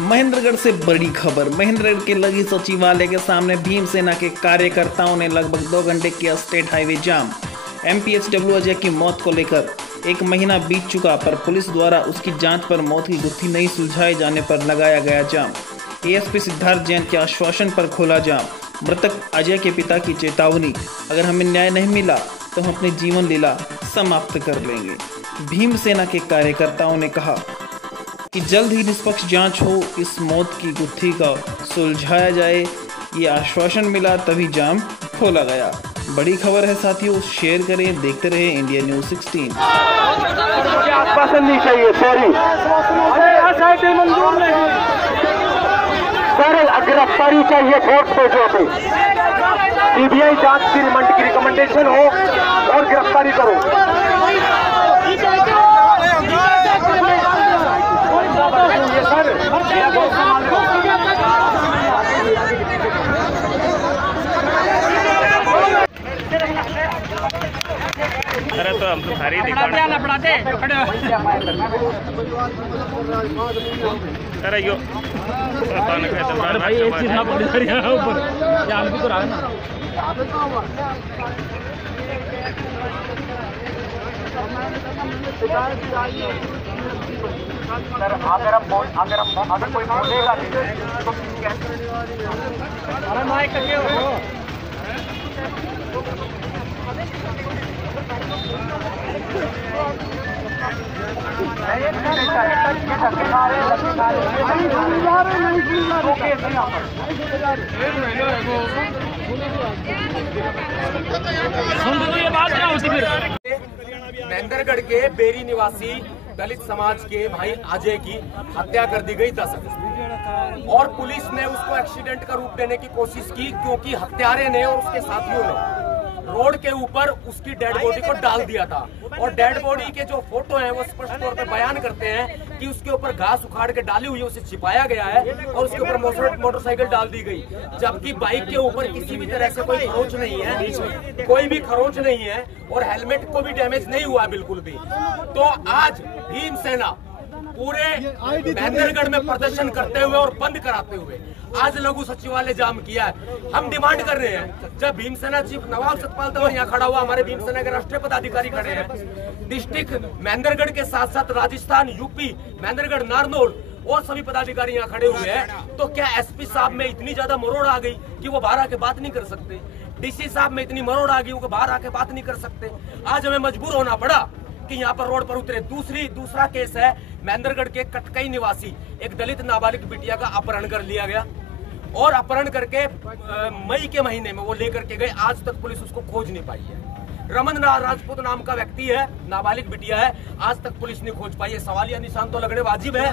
महेंद्रगढ़ से बड़ी खबर। महेंद्रगढ़ के लगी सचिवालय के सामने भीमसेना के कार्यकर्ताओं ने लगभग 2 घंटे किया स्टेट हाईवे जाम। एमपीएचडब्ल्यू अजय की मौत को लेकर 1 महीना बीत चुका, पर पुलिस द्वारा उसकी जांच पर मौत की गुत्थी नहीं सुलझाए जाने पर लगाया गया जाम। एएसपी सिद्धार्थ जैन के आश्वासन पर खोला जाम। मृतक अजय के पिता की चेतावनी, अगर हमें न्याय नहीं मिला तो हम अपनी जीवन लीला समाप्त कर लेंगे। भीमसेना के कार्यकर्ताओं ने कहा कि जल्द ही निष्पक्ष जांच हो, इस मौत की गुत्थी का सुलझाया जाए। ये आश्वासन मिला तभी जाम खोला गया। बड़ी खबर है साथियों, शेयर करें, देखते रहे इंडिया न्यूज 16। आश्वासन नहीं चाहिए सर, गिरफ्तारी चाहिए फोर्स पेजों पे। सीबीआई जांच की रिमांड की रिकमेंडेशन हो और गिरफ्तारी करो। अरे तो हम तो सारी दिखाते अरे यो भाई एक चीज ना पड़ी सर यहाँ ऊपर जान भी तो रहा है ना। सर अगर कोई बोलेगा तो अरे माइक करके हो। महेंद्रगढ़ के बेरी निवासी दलित समाज के भाई अजय की हत्या कर दी गई 10 अगस्त, और पुलिस ने उसको एक्सीडेंट का रूप देने की कोशिश की, क्योंकि हत्यारे ने और उसके साथियों ने रोड के ऊपर उसकी डेड बॉडी को डाल दिया था। और डेड बॉडी के जो फोटो हैं वो स्पष्ट तौर पर बयान करते हैं कि उसके ऊपर घास उखाड़ के डाली हुई है, उसे छिपाया गया है और उसके ऊपर मोटरसाइकिल डाल दी गई, जबकि बाइक के ऊपर किसी भी तरह से कोई खरोच नहीं है, कोई भी खरोच नहीं है और हेलमेट को भी डैमेज नहीं हुआ बिल्कुल भी। तो आज भीमसेना पूरे महेंद्रगढ़ में प्रदर्शन करते हुए और बंद कराते हुए आज लघु सचिवालय जाम किया है। हम डिमांड कर रहे हैं, जब भीमसेना चीफ नवाब सतपाल तंवर यहाँ खड़ा हुआ, हमारे भीमसेना के राष्ट्रीय पदाधिकारी खड़े हैं, डिस्ट्रिक्ट महेंद्रगढ़ के साथ साथ राजस्थान, यूपी, महेंद्रगढ़, नारनौल और सभी पदाधिकारी यहाँ खड़े हुए हैं, तो क्या एसपी साहब में इतनी ज्यादा मरोड़ आ गई कि वो बाहर आके बात नहीं कर सकते? डीसी साहब में इतनी मरोड़ आ गई वो बाहर आके बात नहीं कर सकते? आज हमें मजबूर होना पड़ा कि यहाँ पर रोड पर उतरे। दूसरा केस है महेंद्रगढ़ के कटकई निवासी एक दलित नाबालिग बिटिया का अपहरण कर लिया गया और अपहरण करके मई के महीने में वो लेकर के गए, आज तक पुलिस उसको खोज नहीं पाई है। रमन राजपूत नाम का व्यक्ति है, नाबालिग बिटिया है, आज तक पुलिस नहीं खोज पाई है। सवालिया निशान तो लगने वाजिब है।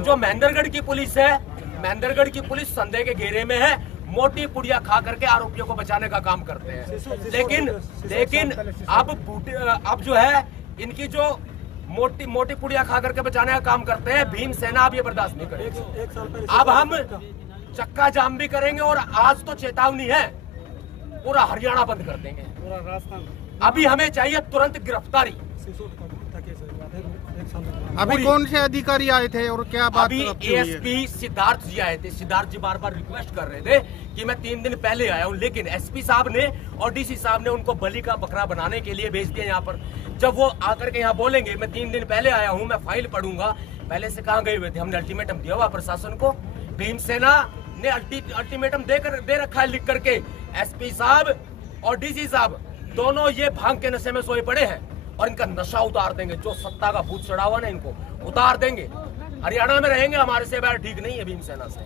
जो महेंद्रगढ़ की पुलिस है, महेंद्रगढ़ की पुलिस संदेह के घेरे में है, मोटी पुड़िया खा करके आरोपियों को बचाने का काम करते हैं। लेकिन अब जो है इनकी जो मोटी पुड़िया खा करके बचाने का काम करते हैं, भीमसेना अब ये बर्दाश्त नहीं करेगी। अब हम चक्का जाम भी करेंगे और आज तो चेतावनी है, पूरा हरियाणा बंद कर देंगे। अभी हमें चाहिए तुरंत गिरफ्तारी। अभी कौन से अधिकारी आए थे और क्या बात? अभी एएसपी सिद्धार्थ जी आए थे। सिद्धार्थ जी बार बार रिक्वेस्ट कर रहे थे कि मैं 3 दिन पहले आया हूं, लेकिन एसपी साहब ने और डीसी साहब ने उनको बलि का बकरा बनाने के लिए भेज दिया यहाँ पर। जब वो आकर के यहाँ बोलेंगे मैं 3 दिन पहले आया हूँ, मैं फाइल पढ़ूंगा, पहले से कहाँ गए हुए थे? हमने अल्टीमेटम दिया हुआ प्रशासन को। भीमसेना ने अल्टीमेटम दे रखा है लिख करके। एसपी साहब और डीसी साहब दोनों ये भांग के नशे में सोए पड़े हैं और इनका नशा उतार देंगे। जो सत्ता का भूत चढ़ा हुआ ना, इनको उतार देंगे। हरियाणा में रहेंगे, हमारे से बाहर ठीक नहीं है भीमसेना से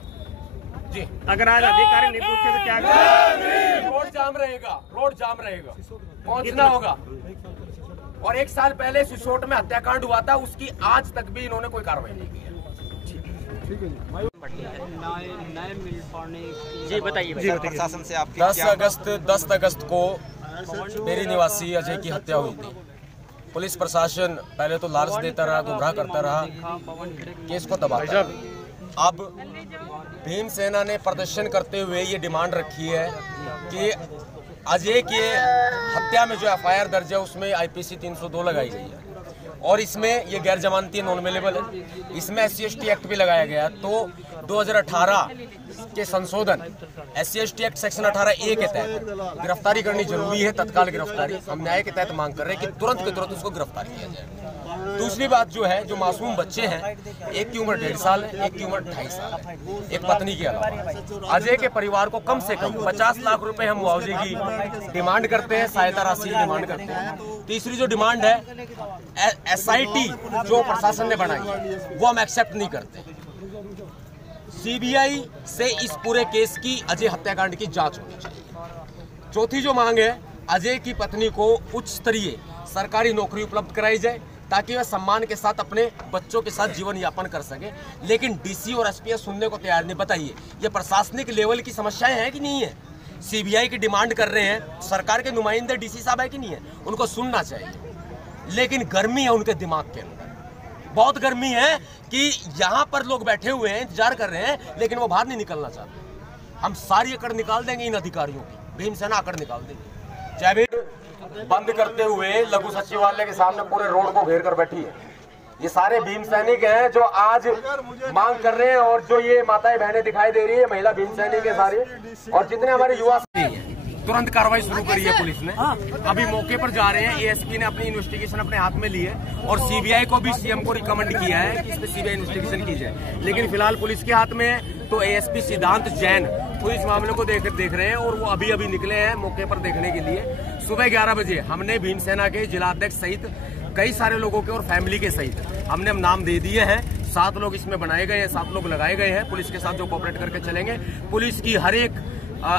जी। अगर आज अधिकारी नहीं पूछे तो क्या करें? रोड जाम रहेगा, पहुंचना होगा। और 1 साल पहले सिसोट में हत्याकांड हुआ था, उसकी आज तक भी इन्होंने कोई कार्रवाई नहीं की है। जी बताइए। प्रशासन से आपकी 10 अगस्त को बेरी निवासी अजय की हत्या हुई थी। पुलिस प्रशासन पहले तो लालच देता रहा, गुमराह करता रहा, केस को दबाता रहा। अब भीमसेना ने प्रदर्शन करते हुए ये डिमांड रखी है कि अजय के हत्या में जो एफआईआर दर्ज है उसमें आईपीसी 302 लगाई गई है। और इसमें ये गैर जमानती नॉन अवेलेबल है। इसमें SC/ST एक्ट भी लगाया गया। तो 2018 के संशोधन SC/ST एक्ट सेक्शन 18A के तहत गिरफ्तारी करनी जरूरी है, तत्काल गिरफ्तारी। हम न्याय के तहत मांग कर रहे हैं कि तुरंत के तुरंत उसको गिरफ्तार किया जाए। दूसरी बात जो है, जो मासूम बच्चे हैं, एक की उम्र 1.5 साल है, एक की उम्र 2.5 साल है, एक पत्नी के अलावा। अजय के परिवार को कम से कम 50 लाख रुपए हम मुआवजे की डिमांड करते हैं, सहायता राशि की डिमांड करते हैं। तीसरी जो डिमांड है SIT जो प्रशासन ने बनाई है, वो हम एक्सेप्ट नहीं करते। CBI से इस पूरे केस की अजय हत्याकांड की जांच होनी चाहिए। चौथी जो मांग है, अजय की पत्नी को उच्च स्तरीय सरकारी नौकरी उपलब्ध कराई जाए ताकि वह सम्मान के साथ अपने बच्चों के साथ जीवन यापन कर सके। लेकिन DC और SPS सुनने को तैयार नहीं। बताइए, ये प्रशासनिक लेवल की समस्याएं हैं कि नहीं है? CBI की डिमांड कर रहे हैं, सरकार के नुमाइंदे DC साहब है कि नहीं है? उनको सुनना चाहिए। लेकिन गर्मी है उनके दिमाग के अंदर, बहुत गर्मी है कि यहाँ पर लोग बैठे हुए हैं, इंतजार कर रहे हैं, लेकिन वो बाहर नहीं निकलना चाहते। हम सारी अकड़ निकाल देंगे इन अधिकारियों की, भीमसेना अकड़ निकाल देंगे। जय भीम बंद करते हुए लघु सचिवालय के सामने पूरे रोड को घेर कर बैठी है। ये सारे भीम सैनिक हैं जो आज मांग कर रहे हैं, और जो ये माताएं बहनें दिखाई दे रही है, महिला भीम सैनिक है सारे, और जितने हमारे युवा तुरंत कार्रवाई शुरू करी है पुलिस ने। अभी मौके पर जा रहे हैं। ASP ने अपनी इन्वेस्टिगेशन अपने हाथ में ली है, और CBI को भी CM को रिकमेंड किया है कि इस पे CBI इन्वेस्टिगेशन की जाए। लेकिन फिलहाल पुलिस के हाथ में है। तो ASP सिद्धांत जैन पुलिस मामले को देख रहे हैं, और वो अभी निकले हैं मौके पर देखने के लिए। सुबह 11 बजे हमने भीमसेना के जिलाध्यक्ष सहित कई सारे लोगों के और फैमिली के सहित हमने नाम दे दिए हैं। 7 लोग इसमें बनाए गए हैं, 7 लोग लगाए गए हैं। पुलिस के साथ जो कोऑपरेट करके चलेंगे, पुलिस की हर एक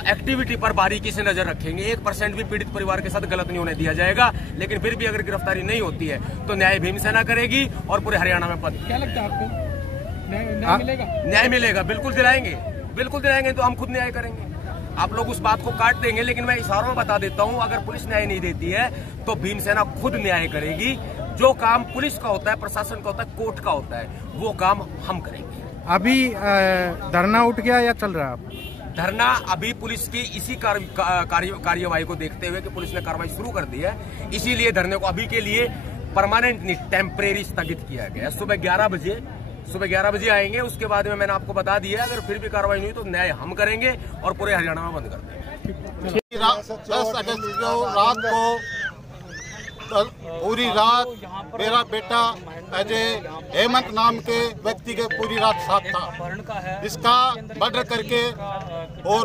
एक्टिविटी पर बारीकी से नजर रखेंगे। 1% भी पीड़ित परिवार के साथ गलत नहीं होने दिया जाएगा। लेकिन फिर भी अगर गिरफ्तारी नहीं होती है तो न्याय भीमसेना करेगी, और पूरे हरियाणा में पद। क्या लगता है आपको, न्याय मिलेगा? न्याय मिलेगा, बिल्कुल दिलाएंगे, बिल्कुल दिलाएंगे। तो हम खुद न्याय करेंगे। आप लोग उस बात को काट देंगे, लेकिन मैं इशारों में बता देता हूं, अगर पुलिस न्याय नहीं देती है तो भीमसेना खुद न्याय करेगी। जो काम पुलिस का होता है, प्रशासन का होता है, कोर्ट का होता है, वो काम हम करेंगे। अभी धरना उठ गया या चल रहा है? धरना अभी पुलिस की इसी कार्यवाही को देखते हुए कि पुलिस ने कार्रवाई शुरू कर दी है, इसीलिए धरने को अभी के लिए परमानेंटली टेम्परेरी स्थगित किया गया। सुबह 11 बजे आएंगे। उसके बाद में मैंने आपको बता दिया, अगर फिर भी कार्रवाई नहीं हुई तो न्याय हम करेंगे और पूरे हरियाणा में बंद कर देंगे। 10 अगस्त को रात को पूरी रात मेरा बेटा अजय हेमंत नाम के व्यक्ति के पूरी रात साथ था। इसका मर्डर करके और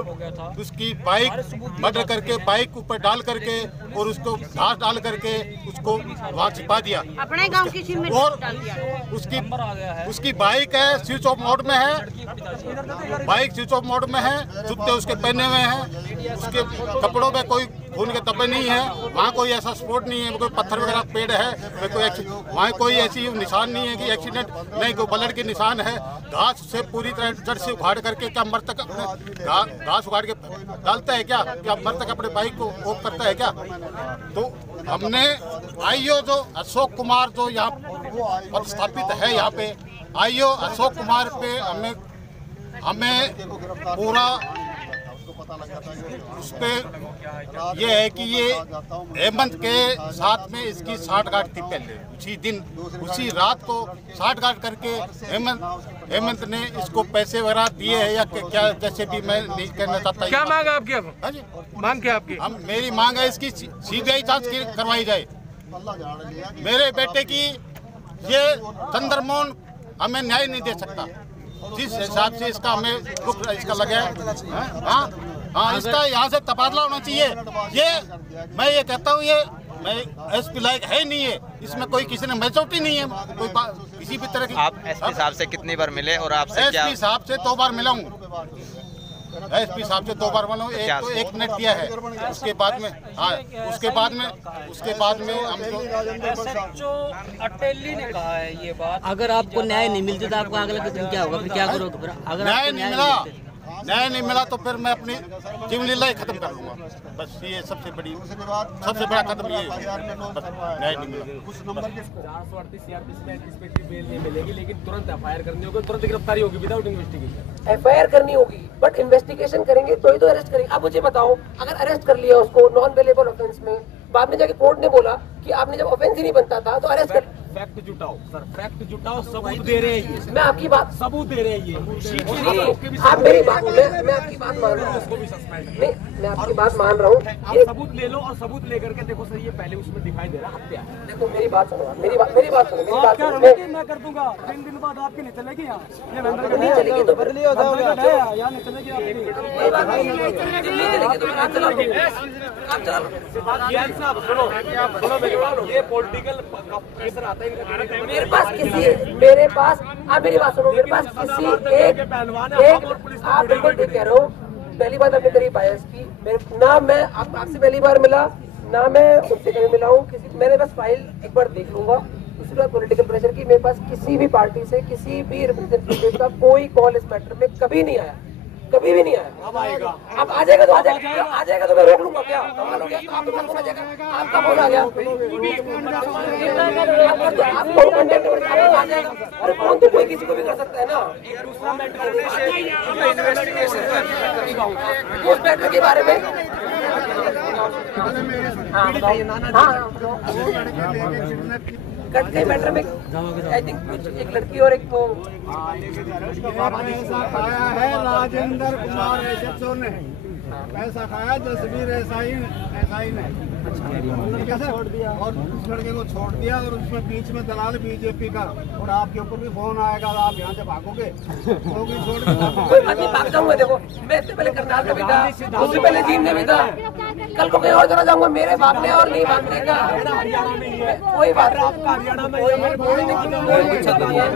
उसकी बाइक मर्डर करके बाइक ऊपर डाल करके और उसको घास डाल करके उसको वहाँ छिपा दिया अपने गांव की सीम में और डाल दिया। उसकी बाइक है स्विच ऑफ मोड में है, बाइक स्विच ऑफ मोड में है, जूते उसके पहने हुए हैं, उसके कपड़ों में कोई खून के धब्बे नहीं है, वहाँ कोई ऐसा स्पॉट नहीं है, कोई पत्थर वगैरह पेड़ है, वहाँ कोई ऐसी निशान नहीं है कि एक्सीडेंट, नहीं कोई ब्लड के निशान है। घास से पूरी तरह जड़ से उखाड़ करके क्या मर तक अपने घास उखाड़ के डालता है क्या मर तक अपने बाइक को ऑफ करता है क्या? तो हमने IO जो अशोक कुमार जो यहाँ पदस्थापित है, यहाँ पे IO अशोक कुमार पे हमें पूरा उस पे ये है कि ये हेमंत के साथ में इसकी साठगांठ थी पहले, उसी दिन उसी रात को साठगांठ करके हेमंत ने इसको पैसे वगैरह दिए हैं या क्या, जैसे भी मैं नहीं कहना चाहता। क्या मांग है आपकी? अब हाँ जी, मांग क्या आपकी? मेरी मांग है इसकी CBI जांच करवाई जाए। मेरे बेटे की ये चंद्रमोहन हमें न्याय नहीं दे सकता, जिस हिसाब से इसका हमें रुख इसका लगे। हाँ, इसका यहाँ से तबादला होना चाहिए। ये मैं ये कहता हूँ, ये मैं SP लायक है नहीं है, इसमें कोई किसी ने मेजोरिटी नहीं है, कोई किसी भी तरह की। आप SP साहब से कितनी बार मिले और आपसे क्या? SP साहब से 2 बार मिला हूँ, SP साहब से 2 बार मिला हूँ। एक तो 1 मिनट दिया है, उसके बाद में उसके बाद में हम अटेली ने कहा है ये बात, अगर आपको न्याय नहीं मिलती तो आपको अगले दिन क्या होगा, फिर क्या करोगे? अगर न्याय नहीं मिला तो फिर मैं अपनी जीवन लीला ही खत्म कर लूंगा। बस ये सबसे बड़ा कदम ये बस, न्याय नहीं मिला। 438 CRPC में एंटीसिपेटरी बेल नहीं मिलेगी, लेकिन तुरंत FIR करनी होगी, तुरंत गिरफ्तारी होगी विदाउट इन्वेस्टिगेशन। FIR करनी होगी, बट इन्वेस्टिगेशन करेंगे तो ही तो अरेस्ट करेंगे। अब मुझे बताओ, अगर अरेस्ट कर लिया उसको नॉन वेलेबल ऑफेंस में, बाद में जाके कोर्ट ने बोला कि आपने जब ऑफेंस ही नहीं बनता था तो अरेस्ट कर, फैक्ट जुटाओ सर, फैक्ट जुटाओ, सबूत दे रहे हैं ये, मैं आपकी बात सबूत दे रहे हैं ये। आप मेरी बात, मैं आपकी बात मान रहा हूँ, उसको भी सस्पेंड नहीं मैं आपकी बात मान रहा हूँ। आप सबूत ले लो और सबूत लेकर के देखो सर, ये पहले उसमें दिखाई दे रहा हत्या है। देखो मेरी बात सुनो, मेरी बात सुनो, मैं कर दूंगा 3 दिन बाद आपकी नहीं चलेगी यहाँ, नहीं चलेगी तो फिर यहाँ नहीं चलेगी आपकी। नहीं चलेगी तो आप चला लो, आप चला लो। साहब सुनो मेरी बात, ये पॉलिटिकल प्रेशर आता है मेरे पास आप मेरी बात सुनो, मेरे पास किसी एक आप बिल्कुल ठीक कह रहे हो। पहली बात अपने करीब आया इसकी, ना मैं आपसे पहली बार मिला, ना मैं उससे कभी मिला हूँ किसी, मैंने बस फाइल एक बार देख लूंगा। दूसरी बात पॉलिटिकल प्रेशर की, मेरे पास किसी भी पार्टी से किसी भी रिप्रेजेंटेटिव का कोई कॉल इस मैटर में कभी नहीं आया, कभी भी नहीं आया। अब आएगा, अब आ जाएगा तो आ जाएगा तो मैं रोक लूंगा क्या? कमाल हो गया, तो आपको फोन आ जाएगा, आपका फोन आ गया, आप फोन कांटेक्ट करके आ जाएगा। अरे फोन तो कोई किसी को भी कर सकता है ना। उस मैटर के बारे में कट के मैटर में आई थिंक कुछ एक लड़की और एक वो खाया है राजेंद्र कुमार एसएचओ ने, पैसा खाया जसवीर ऐसा ही ने कैसे छोड़ दिया और उस लड़के को छोड़ दिया, और उसमें बीच में दलाल बीजेपी का, और आपके ऊपर भी फोन आएगा, आप यहाँ से भागोगे तो भी छोड़ कोई भाग जाऊंगा। देखो मैं इससे पहले करनाल में भी था, उससे पहले जींद में भी था, कल को कहीं और चला जाऊंगा। मेरे भागने और नहीं भागने का कोई बात,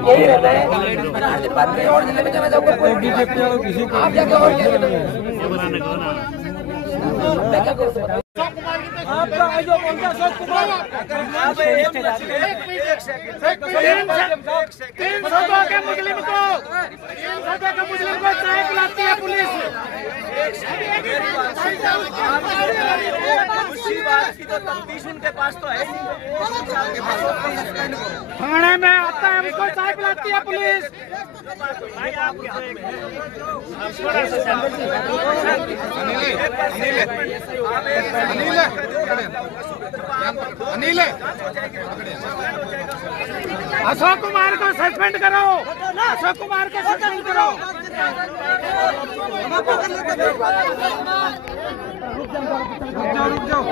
यही रहता है। 4 दिन बाद कहीं और जिले में चला जाऊंगा, आप जाके और मैं क्या करूँ? आपका जो कौन सा कुमार 300 के मुस्लिम को चाय पिलाती है पुलिस। उनके पास तो है, थाने में आता है, हमको चाय पिलाती है पुलिस। अनिल अशोक कुमार को सस्पेंड करो, अशोक कुमार को सस्पेंड करो। रुक जाओ।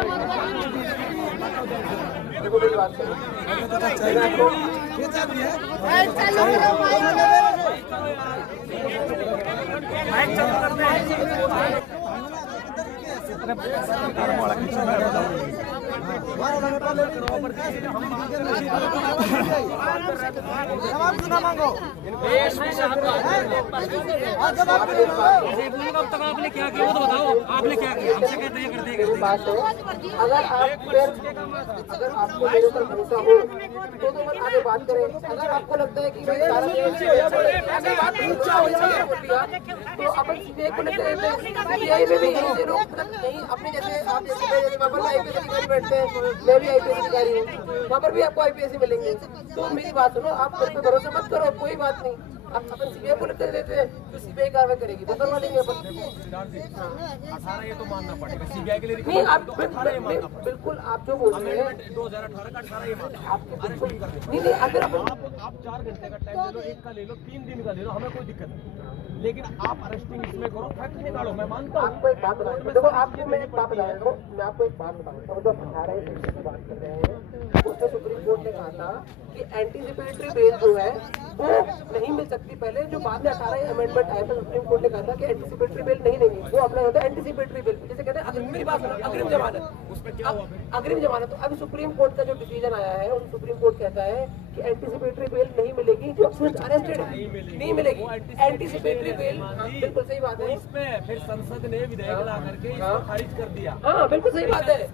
आपने क्या किया वो तो बताओ, आपने क्या किया? हमसे कहते हैं करते हैं। बात है, अगर आपको मेरे पर भरोसा हो तो आगे बात करें। अगर आपको लगता है कि भाई सारा तो अपन सीबीआई को लेते रहते हैं, सीबीआई में भी यही लोग नहीं अपने जैसे आप जैसे वहाँ पर आईपीएस अधिकारी बैठते हैं, मैं भी आईपीएस अधिकारी हूँ, वहाँ पर भी आपको आईपीएस ही मिलेंगे। तो मेरी बात सुनो, आप मेरे पे भरोसा मत करो, कोई बात नहीं, आप अपन सीबीआई को लेते रहते हैं तो सीबीआई कार्रवाई करेगी, तो करवा लेंगे अपन। ये तो मानना पड़ेगा सीबीआई के लिए। नहीं आप बिल्कुल आप जो बोल रहे हैं 2018 का 18 ये मानना आपको बिल्कुल नहीं अगर आप 4 घंटे का टाइम ले लो, 1 का ले लो, 3 दिन का ले लो, हमें कोई दिक्कत नहीं, लेकिन आप अरेस्टिंग इसमें करो, फैक्ट निकालो। मैं मानता हूँ आपको एक बात बता, देखो आपको मैं एक बात बता रहा हूँ, मैं आपको एक बात बताऊँ, जो 18 की बात कर रहे हैं उसमें सुप्रीम कोर्ट ने कहा था कि एंटीसिपेटरी बेल जो है वो नहीं मिल सकती। पहले जो बाद में 18 अमेंडमेंट आया था, सुप्रीम कोर्ट ने कहा था कि एंटीसिपेटरी बेल नहीं देंगे, वो अपना होता है एंटीसिपेटरी बेल, जैसे कहते हैं मेरी बात अग्रिम जमानत, अग्रिम जमानत। तो अभी सुप्रीम कोर्ट का जो डिसीजन आया है, उस सुप्रीम कोर्ट कहता है कि एंटीसिपेटरी बेल नहीं मिलेगी जो अरेस्टेड है, नहीं मिलेगी एंटीसिपेटरी बेल। बिल्कुल सही बात है। इसमें फिर संसद ने विधेयक ला करके इसको खारिज कर दिया। हाँ बिल्कुल सही बात है।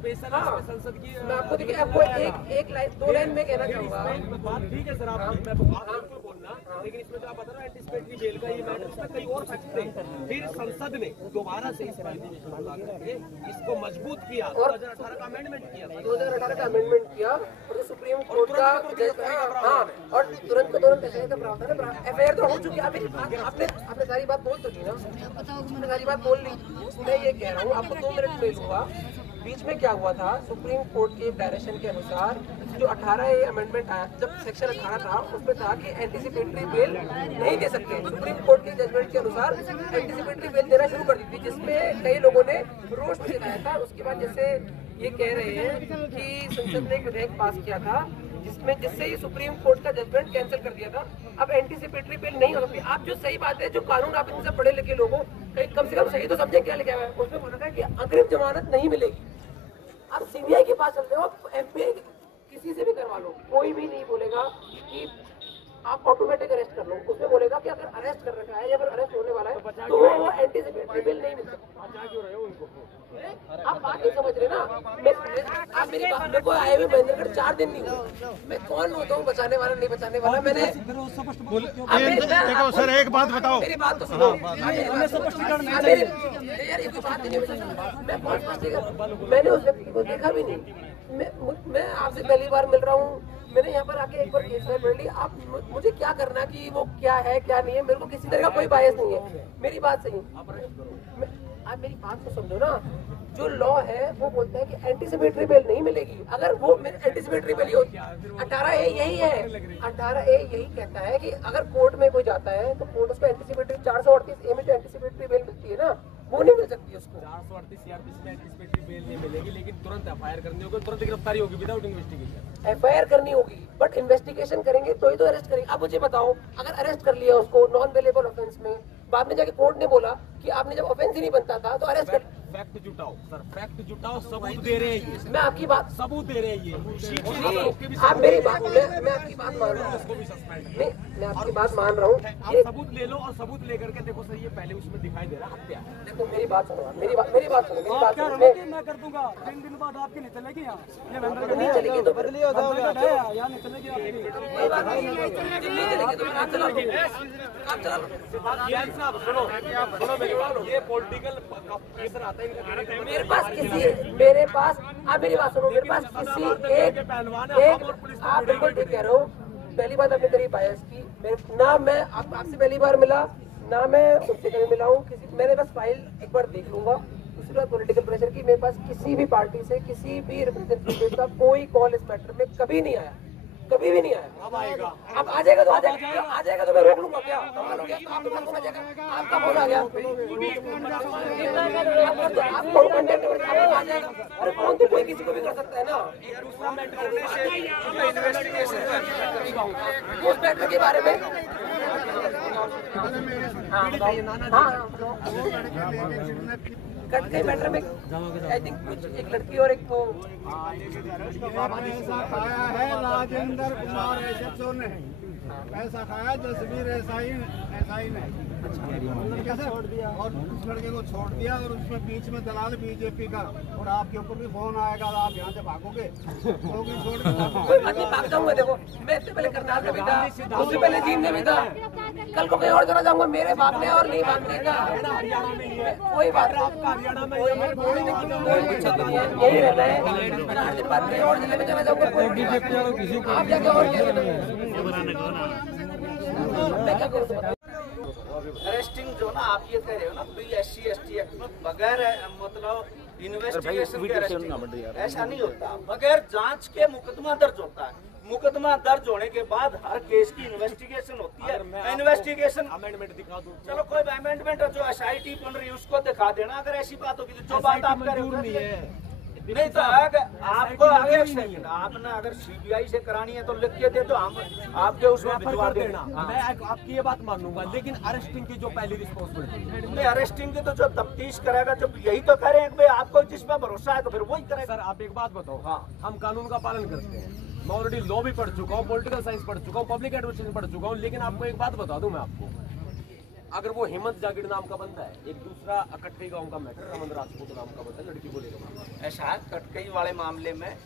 संसद की मैं आपको देखिए, आपको एक लाइन 2 लाइन में कहना चाहूँगा। बात ठीक है सर, आप बिल्कुल बोलना, लेकिन इसमें जो आप बता रहे हो एंटीसिपेटरी बेल का ये मैटर, इसमें कई और फैक्ट थे। फिर संसद ने दोबारा से इस इसको मजबूत किया, 2018 का अमेंडमेंट किया, 2018 का अमेंडमेंट किया, और सुप्रीम कोर्ट का और तुरंत ऐसे का प्रावधान है। एफआईआर तो हो चुकी है, आपने सारी बात बोल चुकी ना, आपने सारी बात बोल ली। मैं ये कह रहा हूँ, आपको 2 मिनट ले लूंगा, बीच में क्या हुआ था, सुप्रीम कोर्ट के डायरेक्शन के अनुसार जो 18A अमेंडमेंट आया, जब सेक्शन 18 था उसमें था कि एंटीसिपेटरी बेल नहीं दे सकते। सुप्रीम कोर्ट के जजमेंट के अनुसार एंटीसिपेटरी बेल देना शुरू कर दी थी, जिसमें कई लोगों ने रोष भी जताया था। उसके बाद जैसे ये कह रहे हैं कि संसद ने एक विधेयक पास किया था जिससे ये सुप्रीम कोर्ट का जजमेंट कैंसिल कर दिया था। अब एंटीसिपेटरी बेल नहीं हो सकती। आप जो सही बात है, जो कानून आप इनसे पढ़े लिखे लोगों कम से कम सही तो समझे क्या लिखा हुआ है। उसमें बोला था कि अग्रिम जमानत नहीं मिलेगी। आप सीबीआई के पास चलते हो, एफबीआई किसी से भी करवा लो, कोई भी नहीं बोलेगा कि आप ऑटोमेटिक अरेस्ट कर लो। उसमें बोलेगा कि अगर अरेस्ट कर रखा है या फिर अरेस्ट होने वाला है तो वो एंटीसिपेटरी बिल नहीं मिल सकता। आप बात नहीं समझ रहे ना। आप मेरी बात, मेरे को आए हुए महेंद्रगढ़ 4 दिन नहीं हुए। मैं कौन होता हूँ बचाने वाला नहीं बचाने वाला। मैंने देखो सर, एक बात बताओ, मेरी बात तो सुनो। यार ये कोई बात नहीं है। मैं कौन स्पष्टीकरण, मैंने उस व्यक्ति को देखा भी नहीं। मैं आपसे पहली बार मिल रहा हूँ। मैंने यहाँ पर आके एक बार केस फाइल कर ली। आप मुझे क्या करना कि वो क्या है क्या नहीं है, मेरे को किसी तरह का कोई बायस नहीं है। मेरी बात सही, आप मेरी बात को समझो ना। जो लॉ है वो बोलता है कि एंटीसिपेटरी बेल नहीं मिलेगी। अगर वो एंटीसिपेटरी बेल होती, 18A यही है। 18A यही कहता है कि अगर कोर्ट में कोई जाता है तो कोर्ट उसको एंटीसिपेटरी 438A में जो एंटीसिपेटरी बेल मिलती है ना, वो नहीं मिल सकती उसको। 438 CRPC में एंटीसिपेटरी बेल नहीं मिलेगी, लेकिन तुरंत एफआईआर करनी होगी, तुरंत गिरफ्तारी होगी विदाउट इन्वेस्टिगेशन। एफआईआर करनी होगी, बट इन्वेस्टिगेशन करेंगे तो ही तो अरेस्ट करेंगे। अब मुझे बताओ, अगर अरेस्ट कर लिया उसको नॉन वेलेबल ऑफेंस में, बाद में जाके कोर्ट ने बोला कि आपने जब ऑफेंस ही नहीं बनता था तो अरेस्ट कर। फैक्ट जुटाओ सर, फैक्ट जुटाओ, सबूत दे रहे हैं ये। मैं आपकी बात, सबूत दे रहे हैं ये। आप मेरी बात, मैं आपकी बात मान रहा हूँ। मैं आपकी बात मान रहा हूँ। आप सबूत ले लो और सबूत लेकर के देखो सर, ये पहले उसमें दिखाई दे रहा हत्या। देखो मेरी बात सुनो, मेरी बात सुनो, मैं कर दूंगा। 3 दिन बाद आपकी नहीं चलेगी यहाँ, नहीं चलेगी तो फिर यहाँ नहीं चलेगी आपकी। नहीं चलेगी तो आप चला लो, आप चला लो। सुनो मेरी बात, ये पॉलिटिकल प्रेशर आता है इनका। मेरे पास आप मेरी बात सुनो। मेरे पास किसी एक आप बिल्कुल ठीक कह रहे हो। पहली बात आपने करी बायस की। ना मैं आपसे पहली बार मिला, ना मैं उससे कभी मिला हूँ किसी। मैंने बस फाइल एक बार देख लूंगा। दूसरी बात पॉलिटिकल प्रेशर की, मेरे पास किसी भी पार्टी से किसी भी रिप्रेजेंटेटिव का कोई कॉल इस मैटर में कभी नहीं आया, कभी भी नहीं आया। अब आएगा, अब आ जाएगा तो आ जाएगा तो मैं रोक लूंगा क्या? कमाल हो गया। आप तो समझ जाएगा, आपका फोन आ गया, आप फोन कंटेक्ट आ जाएगा। अरे फोन तो कोई किसी को भी कर सकता है ना। उस मैटर के बारे में कटके मैटर में आई थिंक कुछ एक लड़की और एक को पैसा खाया है राजेंद्र कुमार एसएचओ ने। पैसा खाया जसवीर एसआई ने। कैसे छोड़ दिया, और उस लड़के को छोड़ दिया, और उसमें बीच में दलाल बीजेपी का, और आपके ऊपर भी फोन आएगा, आप यहाँ से भागोगे तो भी छोड़ कोई भाग जाऊंगा। देखो मैं इससे पहले करनाल में भी था, उससे पहले जींद में भी था, कल को कहीं और चला जाऊंगा। मेरे भागने और नहीं भागने का कोई बात नहीं, यही रहना है। 4 दिन बाद कहीं और जिले में चला जाऊंगा। आप जाके और मैं क्या करूँ? अरेस्टिंग जो ना आप ये कह रहे हो ना, SC ST एक्ट में बगैर मतलब इन्वेस्टिगेशन के अरेस्टिंग ऐसा नहीं होता। बगैर जांच के मुकदमा दर्ज होता है। मुकदमा दर्ज होने के बाद हर केस की इन्वेस्टिगेशन होती है। इन्वेस्टिगेशन अमेंडमेंट दिखा दो, चलो कोई अमेंडमेंट जो SIT बन रही है उसको दिखा देना। अगर ऐसी बात होगी तो जो बात आप कर रहे हो नहीं तो आपको एक सेकंड, आपने अगर CBI से करानी है तो लिख के दे, तो हम आपके उसमें भिजवा देना। मैं आपकी ये बात मानूंगा, लेकिन अरेस्टिंग की जो पहली रिस्पॉन्सिबिलिटी नहीं, अरेस्टिंग की तो जो तफ्तीश करेगा, जो यही तो करें भाई, आपको जिस पर भरोसा है तो फिर वही करेगा। सर आप एक बात बताओ, हाँ हम कानून का पालन करते हैं। मैं ऑलरेडी लॉ भी पढ़ चुका हूँ, पॉलिटिकल साइंस पढ़ चुका हूँ, पब्लिक एडमिनिस्ट्रेशन पढ़ चुका हूँ। लेकिन आपको एक बात बता दूं मैं आपको, अगर वो हेमंत जागीर नाम का बंदा है, एक दूसरा अकटकई गांव का मैटर रमन राजपूत नाम का बंदा, लड़की बोले ऐसा है। कटकई वाले मामले में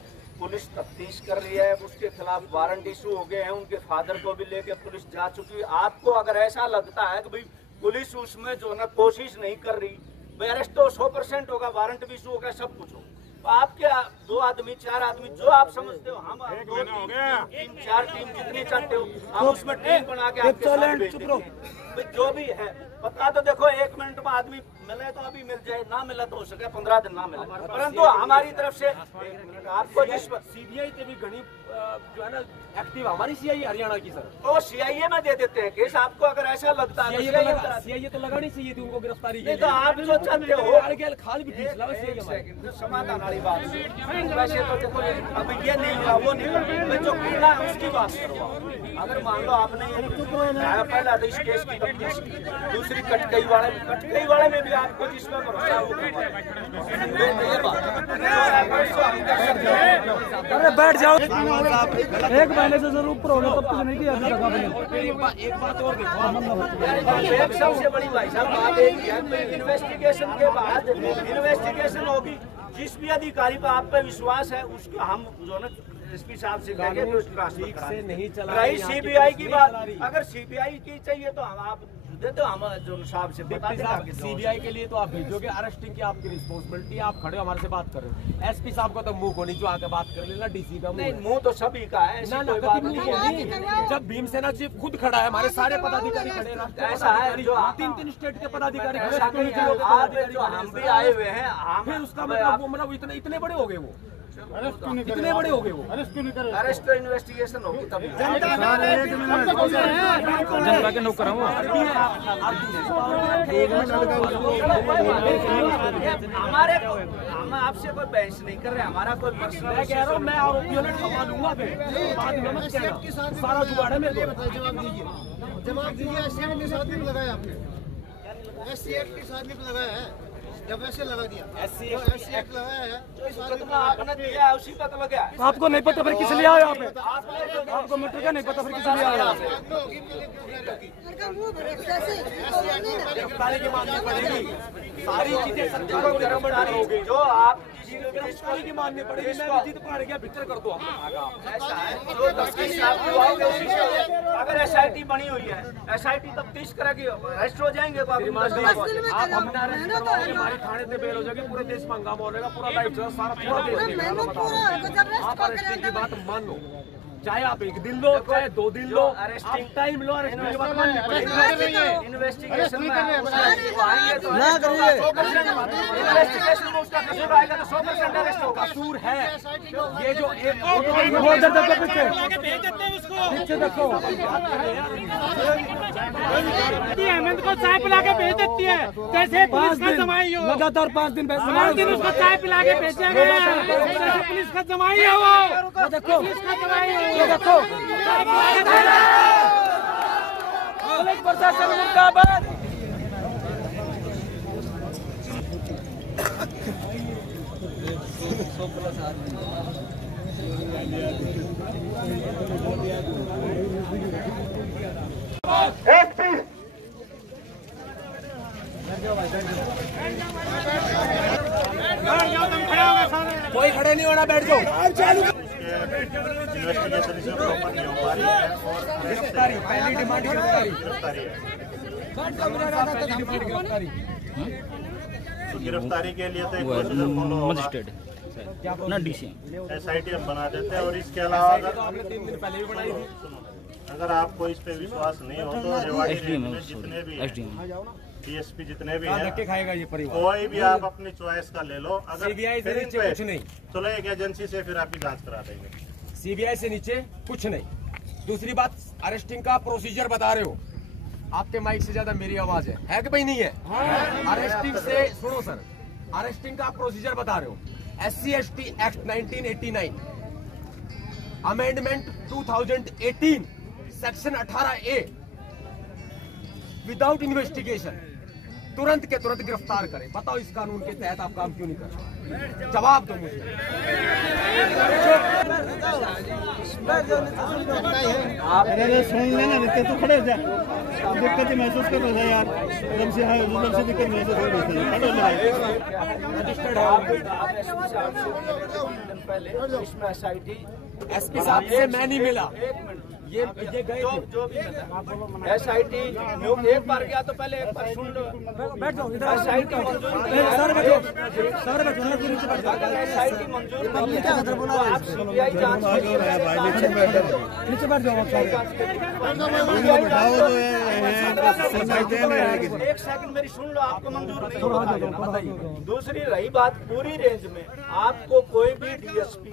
पुलिस तफ्तीश कर रही है, उसके खिलाफ वारंट इशू हो गए हैं, उनके फादर को भी लेके पुलिस जा चुकी है। आपको अगर ऐसा लगता है कि भाई पुलिस उसमें जो है कोशिश नहीं कर रही, भाई अरेस्ट तो 100% होगा, वारंट भी इशू होगा, सब कुछ होगा। तो आपके 2 आदमी 4 आदमी जो आप समझते हो, हम 2 3 4 टीम जितनी चाहते हो हम उसमें टीम बना के आपके साथ भेज देंगे। जो भी है बता दो। देखो 1 मिनट में आदमी मिले तो अभी मिल जाए, ना मिला तो हो सके 15 दिन ना मिले, परंतु हमारी तरफ से आपको जिस सीबीआई से भी घनी जो है ना एक्टिव हमारी सीआई हरियाणा की सर, तो सीआईए में दे देते हैं केस। आपको अगर ऐसा लगता है सीआईए तो लगानी चाहिए थी उनको गिरफ्तारी के लिए, तो आप जो चाहते हो खाल भी खींच ला समाधान वाली बात। वैसे तो देखो अब ये नहीं हुआ वो नहीं हुआ, मैं जो कहना है उसकी बात करवाओ। अगर मान लो आपने पहले आदेश केस की तफ्तीश की, दूसरी कटकई वाले में भी आपको जिसमें भरोसा अरे बैठ जाओ, एक महीने से जरूर ऊपर होगा तब कुछ नहीं किया। एक बात और देखो, सबसे बड़ी भाई साहब बात है, इन्वेस्टिगेशन के बाद इन्वेस्टिगेशन होगी, जिस भी अधिकारी पर आप पे विश्वास है उसको हम जो ना एसपी साहब से कहेंगे तो ठीक से नहीं चला रही। सीबीआई की बात, अगर सीबीआई की चाहिए तो हम आप दे दो, हम जो साहब से सीबीआई के लिए तो आप भेजोगे, अरेस्टिंग की आपकी रिस्पॉन्सिबिलिटी, आप खड़े हो हमारे से बात कर रहे हो। एसपी साहब का तो मुंह को नीचे आके बात कर लेना, डीसी का नहीं, मुंह तो सभी का है, ना कोई बात नहीं है। जब भीमसेना चीफ खुद खड़ा है, हमारे सारे पदाधिकारी खड़े, ऐसा है जो 3 स्टेट के पदाधिकारी जो हम भी आए हुए हैं, फिर उसका मतलब इतने बड़े हो गए वो, कितने बड़े हो गए वो, अरेस्ट तो इन्वेस्टिगेशन होगी तभी। जनता के नौकर हूँ। हमारे हम आपसे कोई बहस नहीं कर रहे, हमारा कोई पर्सनल मैं कह रहा हूँ, मैं आरोपियों ने ठमा लूंगा, सारा जुगाड़ है मेरे को। जवाब दीजिए, एससीएफ के साथ भी लगाया आपने, एससीएफ के साथ भी लगाया है, जब वैसे लगा दिया एससीएफ लगाया है, आपने दिया है उसी का तो लगा। आपको नहीं पता फिर किस लिए आया आप? आपको मीटर का नहीं पता फिर किस लिए आया? गिरफ्तारी की मांगनी पड़ेगी, सारी चीजें सत्ता को गर्म बना रही होगी, जो आप गिरफ्तारी की मांगनी पड़ेगी। मैं जीत पड़ गया, भीतर कर दो ऐसा है, जो तफ्तीश आप हुआओगे उसी से। अगर एसआईटी बनी हुई है, एसआईटी तफ्तीश करेगी, अरेस्ट हो जाएंगे। आप हमने अरेस्ट करवाओगे, हमारी थाने से बेल हो जाएगी, पूरे देश में हंगामा होगा, पूरा लाइफ सारा पूरा देश। आप अरेस्टिंग की बात मान लो, चाहे आप 1 दिन लो, चाहे 2 दिन लो, अरेस्टिंग टाइम लो, अरेस्टिंग के बाद माननी पड़ेगी। इन्वेस्टिगेशन में आएंगे तो ना करिए, इन्वेस्टिगेशन में उसका कसूर आएगा तो 100% अरेस्ट होगा। कसूर है ये जो एक पीछे देखो, हेमंत को चाय पिला के भेज देती है, जैसे पुलिस का जमाई हो। लगातार 5 दिन उसको चाय पिला के भेजा गया, जैसे पुलिस का जमाई है वो। देखो, पुलिस का जमाई है, देखो, पुलिस प्रशासन मुर्दाबाद। कोई खड़े नहीं होना, बैठ जाओ। इन्वेस्टिगेशन से प्रॉपर नहीं हो पा रही है और गिरफ्तारी पहली डिमांड गिरफ्तारी है। तो गिरफ्तारी के लिए तो एक प्रोसीजर फॉलो होगा, मजिस्ट्रेट ना डीसी एसआईटी हम बना देते हैं। और इसके अलावा आपने 3 दिन पहले भी बनाई थी। अगर आपको इस पे विश्वास नहीं हो तो रेवाड़ी रेंज में जितने भी डीएसपी जितने भी हैं, खाएगा ये परिवार, कोई भी आप अपनी चॉइस का ले लो। अगर सीबीआई से नीचे कुछ नहीं, चलो एक एजेंसी से फिर आपकी जांच करा देंगे। सीबीआई से नीचे कुछ नहीं। दूसरी बात, अरेस्टिंग का प्रोसीजर बता रहे हो, आपके माइक से ज्यादा मेरी आवाज है कि भाई नहीं है? अरेस्टिंग से सुनो सर, अरेस्टिंग का प्रोसीजर बता रहे हो। SC/ST act 1989, amendment 2018, section 18A, without investigation तुरंत के तुरंत गिरफ्तार करें। बताओ इस कानून के तहत आप काम क्यों नहीं कर रहे? जवाब दो मुझे। सुन लेना, तो खड़े हो जा, दिक्कत महसूस कर रहे यार, एकदम से दिक्कत महसूस कर रहे थे। एसपी साहब से मैं नहीं मिला, ये गए जो भी SIT एक बार गया तो पहले एक बार सुन लो, बैठ जाओ, SIT मंजूर SIT मंजूर आप CBI जांच नीचे बैठ जाओ। एक सेकंड मेरी सुन लो, आपको मंजूर नहीं होगा बताइए। दूसरी रही बात, पूरी रेंज में आपको कोई भी डीएसपी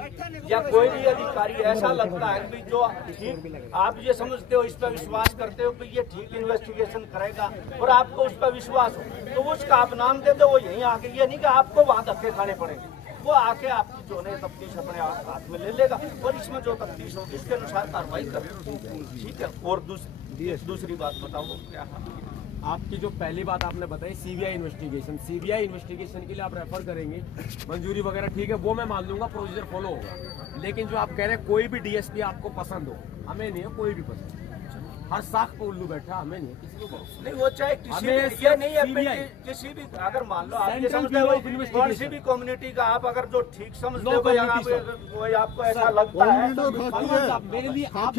या कोई भी अधिकारी ऐसा लगता है कि जो ठीक आप ये समझते हो, इस पर विश्वास करते हो कि ये ठीक इन्वेस्टिगेशन करेगा और आपको उस पर विश्वास हो, तो उसका आप नाम दे दो, वो यहीं आके, ये नहीं कि आपको वहाँ धक्के खाने पड़ेंगे, वो आके आपकी जो है तफ्तीश अपने हाथ में ले लेगा और इसमें जो तफ्तीश होगी इसके अनुसार कार्रवाई कर, ठीक है। और दूसरी बात बताओ क्या आपकी जो पहली बात आपने बताई सीबीआई इन्वेस्टिगेशन के लिए आप रेफर करेंगे, मंजूरी वगैरह ठीक है, वो मैं मान लूंगा, प्रोसीजर फॉलो होगा। लेकिन जो आप कह रहे हैं कोई भी डीएसपी आपको पसंद हो, हमें नहीं है कोई भी पसंद, हर साख पे उल्लू बैठा, हमें नहीं, किसी को नहीं, वो चाहे किसी भी ये नहीं है, किसी भी अगर मान लो आप ये समझते हो किसी भी कम्युनिटी का, आप अगर जो ठीक समझते हो कोई आपको ऐसा लगता है मेरे लिए आप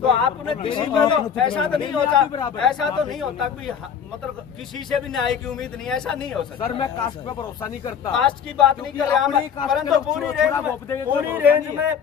तो आपने किसी को ऐसा तो नहीं होता कि मतलब किसी से भी न्याय की उम्मीद नहीं, ऐसा नहीं हो सकता। सर मैं कास्ट पे भरोसा नहीं करता, कास्ट की बात नहीं कर रहे, परंतु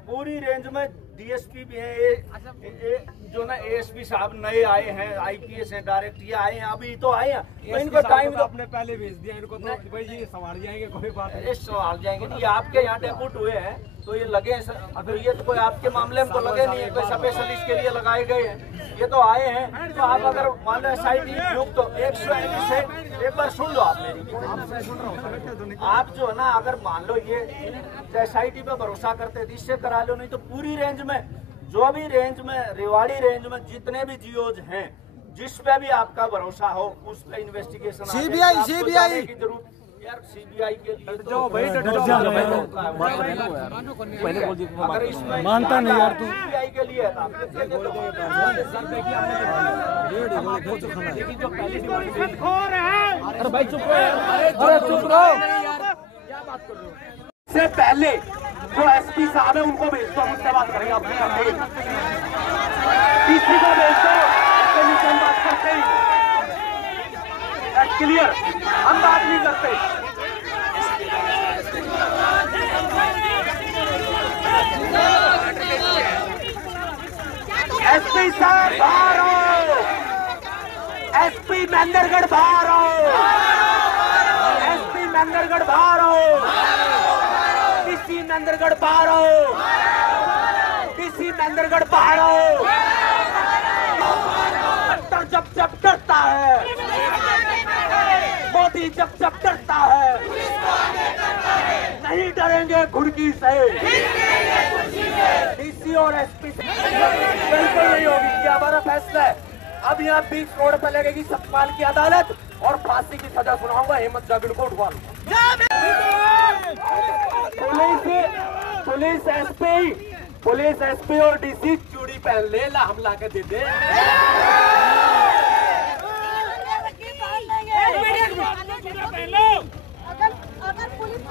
पूरी रेंज में डीएसपी भी है, जो ना एएसपी साहब नए आए हैं, आईपीएस हैं, डायरेक्ट ये आए हैं, अभी तो आए हैं, तो इनको टाइम तो अपने पहले भेज दिया, इनको तो भाई ये संभाल जाएंगे, कोई बात नहीं, संभाल जाएंगे। ये आपके यहाँ डेपुट हुए हैं तो ये लगे, तो ये तो कोई आपके मामले में तो लगे नहीं है, कोई स्पेशल इसके लिए लगाए गए हैं, ये तो आए हैं। तो आप अगर मान लो SIT युक्त तो 101 से एक बार सुन लो, आप मेरी आप जो है ना, अगर मान लो ये SIT पे भरोसा करते थे, इससे करा लो, नहीं तो पूरी रेंज में जो भी रेंज में, रेवाड़ी रेंज में जितने भी जियोज हैं, जिस पे भी आपका भरोसा हो उस पे इन्वेस्टिगेशन सीबीआई की जरूरत यार, सीबीआई के लिए तो अगर इसमें मानता नहीं यार तू, सीबीआई के लिए अरे भाई चुप रहो, क्या बात कर रहे हो। से पहले जो एसपी साहब है उनको भेज दो, मुझसे बात करेंगे अपने घर में, किसी को भेज दो, नीचे हम बात करते हैं, क्लियर, हम बात नहीं करते। एसपी साहब बाहर आओ, एसपी महेंद्रगढ़ बाहर आओ, एसपी महेंद्रगढ़ बाहर आओ, डीसी महेंद्रगढ़ बाहर आओ, डीसी महेंद्रगढ़ बाहर आओ। जब डरता है मोदी, जब डरता है, नहीं डरेंगे घुड़की से, डीसी और एसपी से बिल्कुल नहीं होगी, ये हमारा फैसला है। अब यहाँ 20 रोड पर लगेगी सतपाल की अदालत और फांसी की सजा सुनाऊंगा, हेमंत जागड़ को उठवा लूंगा। पुलिस एसपी और डीसी चूड़ी पहन ले, ला हम ला के दे दे। अगर पुलिस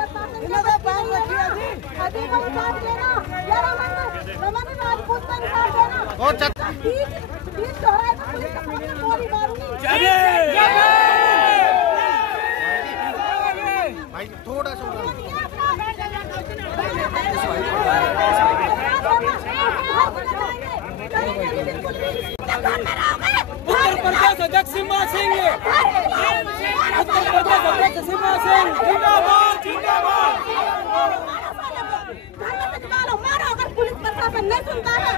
भाई थोड़ा सा उत्तर प्रदेश अध्यक्ष सिम्हा सिंह, उत्तर प्रदेश अध्यक्ष सिम्हा सिंह जिंदाबाद जिंदाबाद। मारो, अगर पुलिस प्रशासन नहीं सुनता है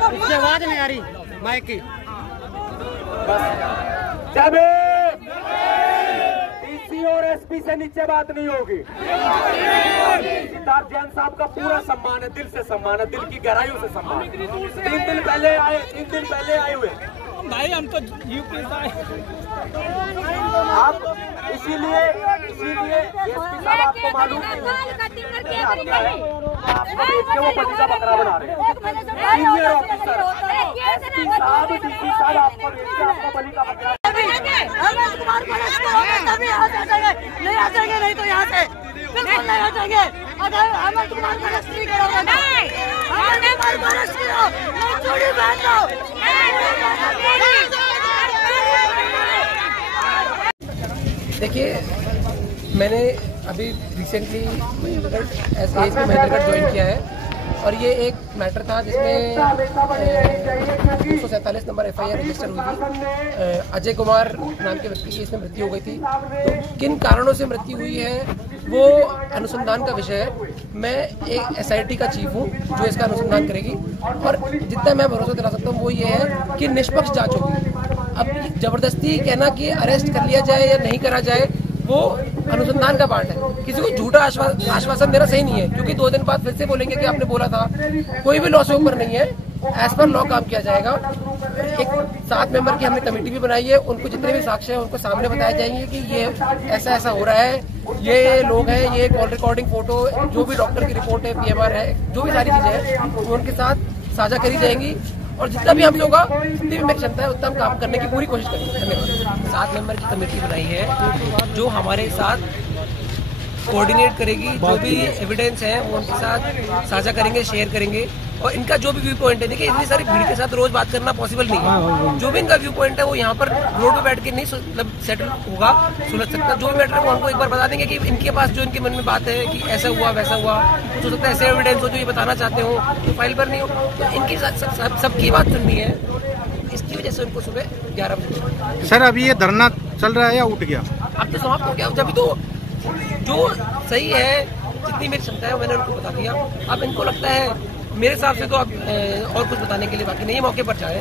तो इसकी आवाज नहीं आ रही माइक की। डीसी और एसपी से नीचे बात नहीं होगी। सिद्धार्थ जैन साहब का पूरा सम्मान है, दिल से सम्मान है, दिल की गहराइयों से सम्मान। 3 दिन पहले आए हुए भाई, हम तो यूपी से आप, इसीलिए एसपी साहब आपको मालूम नहीं है, वो बलि का बकरा बना रहे हैं। सीनियर ऑफिसर एसपी साहब, डीसी साहब आपको बलि का बकरा। नहीं आ जाएंगे, नहीं तो यहाँ से बिल्कुल नहीं आ जाएंगे। अगर हेमंत कुमार को अरेस्ट नहीं करोगे, हेमंत कुमार को अरेस्ट करो, नहीं चूड़ी पहन लो। देखिए, मैंने अभी रिसेंटली महेंद्रगढ़ ज्वाइन किया है और ये एक मैटर था जिसमें 247 नंबर FIR रजिस्टर हुई थी। अजय कुमार नाम के व्यक्ति की इसमें मृत्यु हो गई थी। तो किन कारणों से मृत्यु हुई है वो अनुसंधान का विषय है। मैं एक SIT का चीफ हूँ जो इसका अनुसंधान करेगी, और जितना मैं भरोसा दिला सकता हूँ वो ये है कि निष्पक्ष जांच होगी। अब जबरदस्ती कहना कि अरेस्ट कर लिया जाए या नहीं करा जाए वो अनुसंधान का पार्ट है। किसी को झूठा आश्वासन देना सही नहीं है, क्योंकि 2 दिन बाद फिर से बोलेंगे कि आपने बोला था। कोई भी लॉ से ऊपर नहीं है, एज पर लॉ काम किया जाएगा। एक 7 मेंबर की हमने कमेटी भी बनाई है, उनको जितने भी साक्ष्य हैं उनको सामने बताए जाएंगे कि ये ऐसा ऐसा हो रहा है, ये लोग हैं, ये कॉल रिकॉर्डिंग, फोटो, जो भी डॉक्टर की रिपोर्ट है, PMR है, जो भी सारी चीजें हैं वो उनके साथ साझा करी जाएंगी, और जितना भी हमसे होगा, जितनी भी मेरी क्षमता है उतना हम काम करने की पूरी कोशिश करेंगे। धन्यवाद। 7 मेंबर की कमेटी बनाई है जो हमारे साथ कोऑर्डिनेट करेगी, जो भी एविडेंस है वो उनके साथ साझा करेंगे, शेयर करेंगे, और इनका जो भी व्यू पॉइंट है, देखिए इतनी सारी भीड़ के साथ रोज बात करना पॉसिबल नहीं है। जो भी इनका व्यू पॉइंट है वो यहाँ पर रोड पे बैठ के नहीं मतलब सेटल होगा, सुलझ सकता। जो भी मैटर है वो हमको एक बार बता देंगे कि इनके पास जो इनके मन में बात है कि ऐसा हुआ वैसा हुआ, कुछ हो सकता है ऐसे एविडेंस हो जो ये बताना चाहते हो तो फाइल पर नहीं हो, तो इनकी सबकी बात सुननी है। इसकी वजह से उनको सुबह 11 बजे। सर अभी ये धरना चल रहा है या उठ गया? अब तो समाप्त हो गया। जब तो जो सही है, जितनी मेरी क्षमता है मैंने उनको बता दिया। अब इनको लगता है, मेरे हिसाब से तो अब और कुछ बताने के लिए बाकी नहीं है, मौके पर चाहे